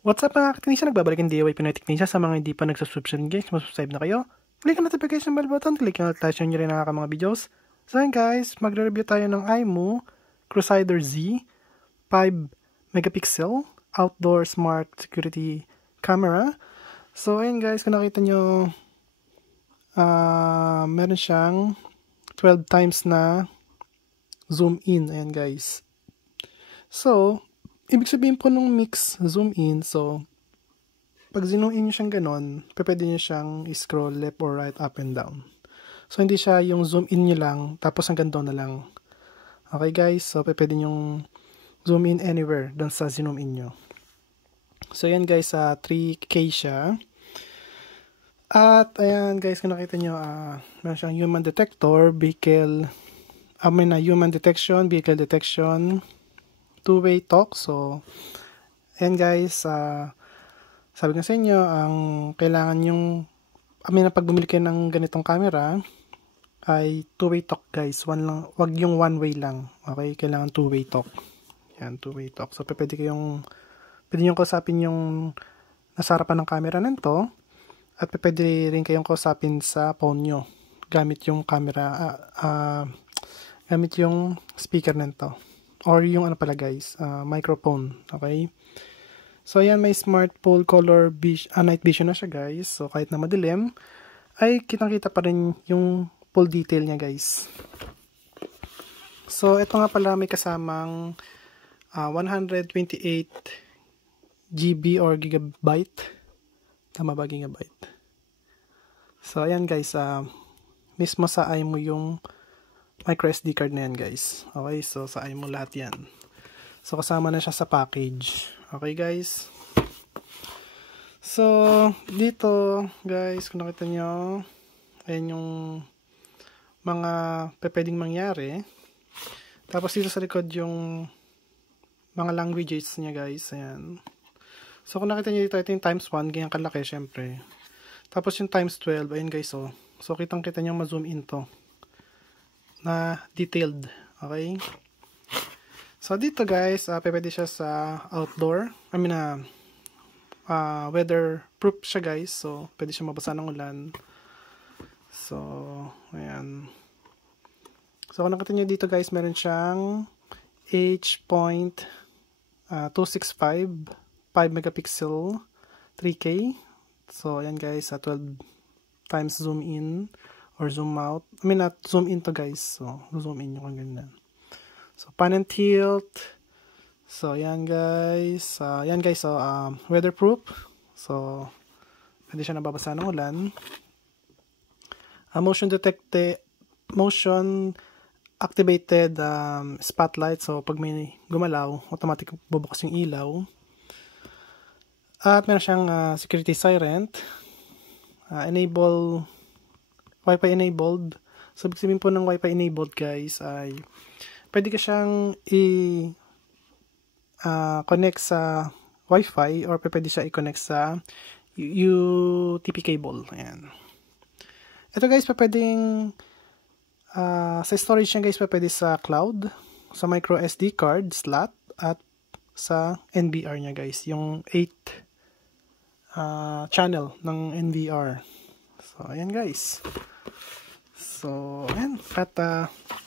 What's up mga ka-technician? Nagbabalik ang DIY Pinoy Technician. Sa mga hindi pa nagsubscribe guys, subscribe na kayo. Click ang notification bell button, click ang notification nyo rin ang mga videos. So yun guys, magre-review tayo ng iMO Crusader Z 5 megapixel outdoor smart security camera. So ayun guys, kung nakita nyo, meron siyang 12 times na zoom in. Ayan guys. So, ibig sabihin po nung mix zoom in, so pag zoom in nyo siyang ganon, pwede nyo siyang scroll left or right, up and down. So hindi siya yung zoom in nyo lang, tapos hanggang down na lang. Okay guys, so pwede nyo zoom in anywhere doon sa zoom in nyo. So yan guys, 3K siya. At ayan guys, kung nakita nyo, meron siyang human detector, human detection, vehicle detection, two-way talk. So ayan guys, sabi ko sa inyo, ang kailangan yung pag bumili kayo ng ganitong camera ay two-way talk guys. Wag yung one-way lang. Okay, kailangan two-way talk. Yan, two-way talk. So pwede nyo kausapin yung nasa harapan ng camera nito, at pwede rin kayong kausapin sa phone nyo gamit yung camera, gamit yung speaker nito. Or yung microphone. Okay? So, ayan, may smart full color night vision na siya, guys. So, kahit na madilim, ay kitang-kita pa rin yung full detail niya, guys. So, ito nga pala may kasamang 128 GB or gigabyte. Tama ba, gigabyte? So, ayan, guys. Mismo sa iMO yung micro SD card na yan guys. Okay, so sa iMO lahat yan. So kasama na siya sa package. Okay guys. So dito guys, kung nakita nyo, ayan yung mga pwedeng mangyari. Tapos dito sa likod yung mga languages niya guys. Ayan. So kung nakita nyo dito, ito yung times 1, ganyan kalaki syempre. Tapos yung times 12, ayan guys oh. So kitang kita nyo ma-zoom in to na detailed. Okay? So dito guys, pwede siya sa outdoor. Weather proof siya guys. So pwede siya mabasa ng ulan. So ayan. So kung nakita nyo dito guys, meron siyang H.265 5 megapixel 3K. So ayan guys, 12 times zoom in or zoom out. Zoom in to guys. So, zoom in yung ganyan. So, pan and tilt. So, yan guys. So, weatherproof. So, hindi siya nababasa ng ulan. Motion activated spotlight. So, pag may gumalaw, automatic bubukas yung ilaw. At meron siyang security siren. Wi-Fi enabled. So, ibig sabihin po ng Wi-Fi enabled guys ay pwede ka siyang connect sa Wi-Fi or pwede siya i-connect sa UTP cable. Ayan. Ito guys, pwedeng sa storage niya guys, pwede sa cloud, sa micro SD card slot, at sa NVR niya guys, yung 8 channel ng NVR. So, ayan guys. So, ayan. At,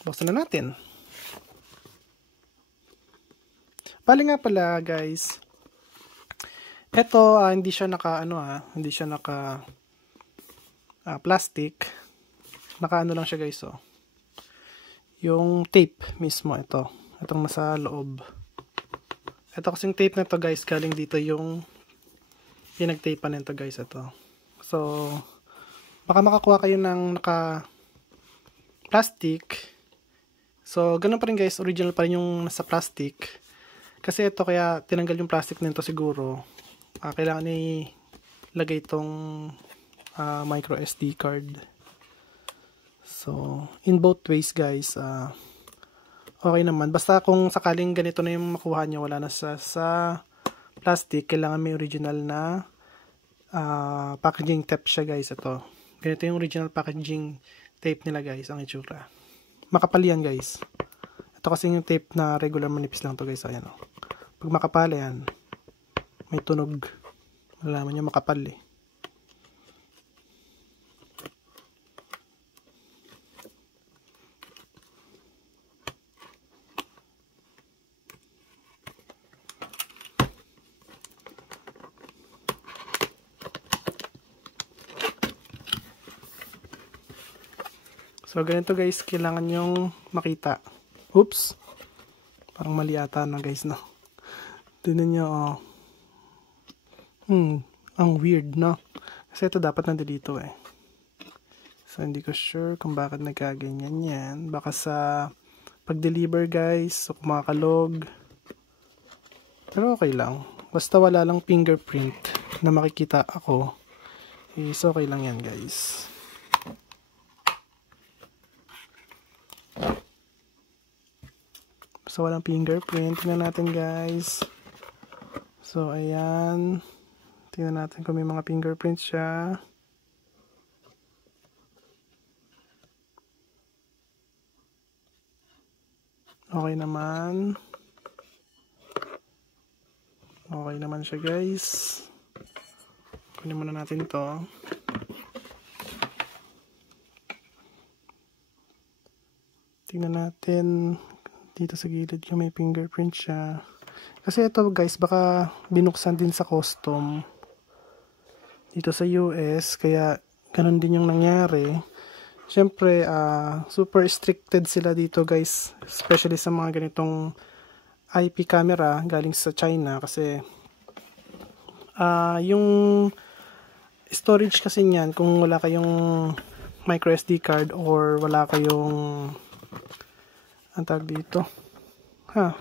buksan na natin. Bali nga pala, guys. Ito, hindi siya hindi siya plastic. Naka lang siya, guys, oh. Yung tape mismo, ito. Itong nasa loob. Ito kasing tape na to, guys, galing dito yung pinagtapean nito, guys, ito. So, baka makakuha kayo ng naka-plastic. So, ganun pa rin guys. Original pa rin yung nasa plastic. Kasi ito, kaya tinanggal yung plastic nito siguro. Kailangan ilagay itong micro SD card. So, in both ways guys, okay naman. Basta kung sakaling ganito na yung makuha nyo, wala na sa plastic, kailangan may original na packaging tape siya guys. Ito. Ganito yung original packaging tape nila guys, ang itsura. Makapal yan guys. Ito kasi yung tape na regular manipis lang to guys. Ayan o. Pag makapal yan, may tunog. Malalaman nyo makapal eh. So, ganito guys, kailangan yung makita. Oops! Parang mali ata na guys, no? Tignan nyo, oh. Ang weird, no? Kasi ito dapat nandito eh. So, hindi ko sure kung bakit nagkaganyan yan. Baka sa pag-deliver guys, so kumakalog. Pero okay lang. Basta wala lang fingerprint na makikita ako. Is okay lang yan guys. So, walang fingerprint. Tingnan natin guys. So, ayan. Tingnan natin kung may mga fingerprint siya. Okay naman. Okay naman siya guys. Kunin muna natin to. Tingnan natin dito sa gilid yung may fingerprint siya. Kasi ito guys, baka binuksan din sa custom dito sa US, kaya ganun din yung nangyari. Siyempre, super restricted sila dito guys, especially sa mga ganitong IP camera galing sa China, kasi yung storage kasi niyan, kung wala kayong micro SD card or wala kayong ang tawag dito,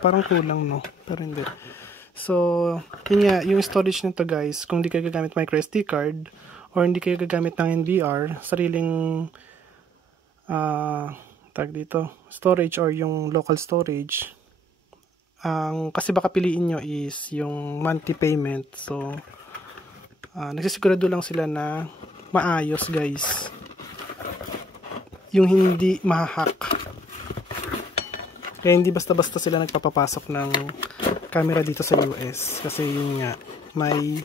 parang kulang no, pero hindi. So, yun nga, yung storage nito guys, kung hindi kayo gagamit micro SD card or hindi kayo gagamit ng NVR, sariling tawag dito, storage or yung local storage, kasi baka piliin nyo is yung monthly payment. So, nagsisigurado lang sila na maayos guys, yung hindi mahahack. Kaya hindi basta-basta sila nagpapapasok ng camera dito sa US. Kasi yun nga, may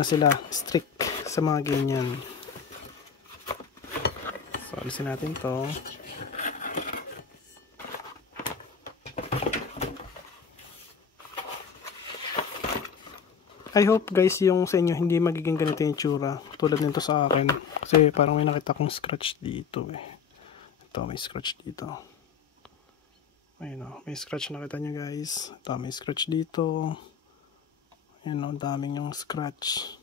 sila, strict sa mga ganyan. So, alisin natin to. I hope guys yung sa inyo hindi magiging ganito yung tsura. Tulad nito sa akin. Kasi parang may nakita akong scratch dito eh. Ito, may scratch dito. Ayun o, may scratch, nakita nyo guys. Ito, may scratch dito. Ayun o, daming yung scratch.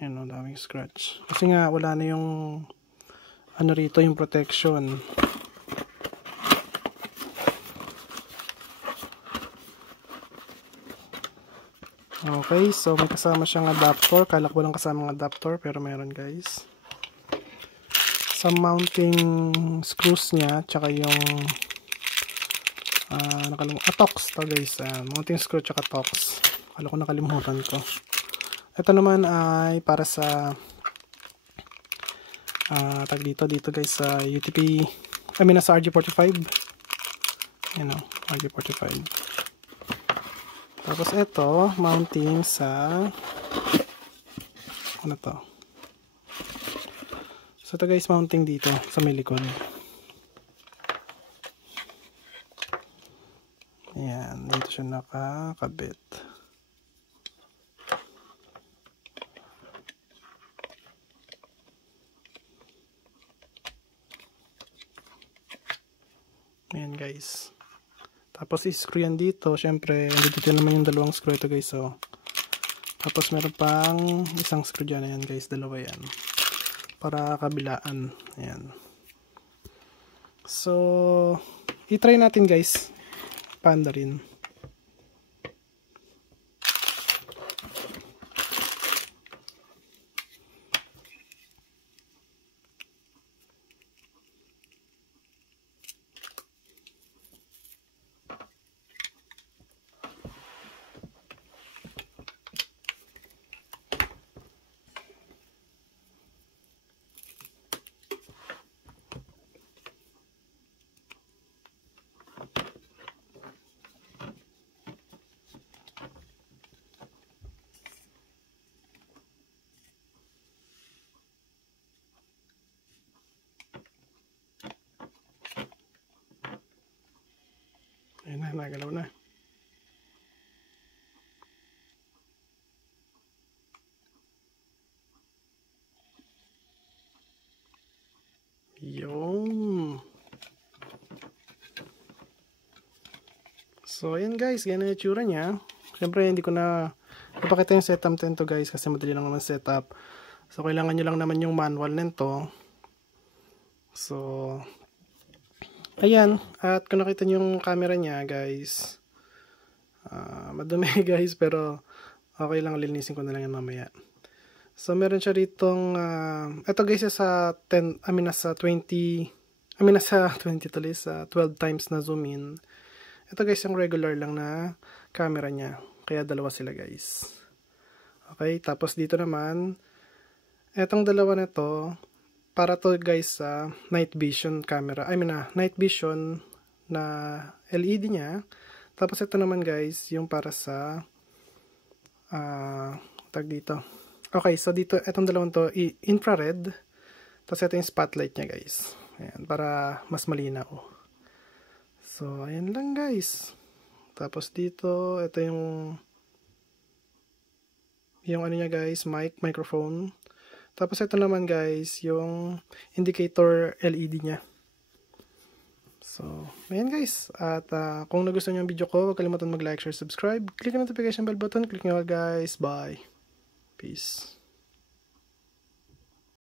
Ayun o, daming scratch. Kasi nga, wala na yung rito, yung protection. Okay, so may kasama siyang adapter. Kala ko walang kasamang adapter, pero meron guys. Sa mounting screws niya, tsaka yung tox to guys, mounting screw tsaka tox. Kala ko nakalimutan ko. Ito naman ay para sa tag dito guys sa UTP, sa RG45. Ayan o, RG45. Tapos ito, mounting sa ano to? So ito guys, mounting dito sa may likod. Ayan, dito siya nakakabit. Ayan guys. Tapos i-screw yan dito. Syempre, dito naman yung dalawang screw ito guys. So, tapos meron pang isang screw dyan. Ayan guys, dalawa yan. Para kabilaan. Ayan. So, i-try natin guys. Paanda rin. nagalaw na. Yung. So, ayan guys, ganyan yung itsura niya. Siyempre, hindi ko na ipakita yung setup nito guys kasi madali lang naman setup. So, kailangan nyo lang naman yung manual nito. So, ayan. At kung nakita nyo yung camera niya guys, madumi guys, pero okay lang, lilinisin ko na lang yan mamaya. So, meron siya ritong, ito guys, sa 10, sa 20, sa 20 tuloy, sa 12 times na zoom in. Ito guys, yung regular lang na camera niya. Kaya dalawa sila guys. Okay, tapos dito naman, etong dalawa na to, para to guys sa night vision camera. Night vision na LED niya. Tapos ito naman guys, yung para sa, tag dito. Okay, so dito, etong dalawang to, infrared. Tapos ito yung spotlight niya guys. Ayan, para mas malinaw. So, ayan lang guys. Tapos dito, ito yung ano niya guys, microphone. Tapos ito naman guys, yung indicator LED niya. So, ayan guys. At kung nagustuhan niyo ang video ko, huwag kalimutan mag-like, share, subscribe. Click ang notification bell button. Click nyo guys. Bye. Peace.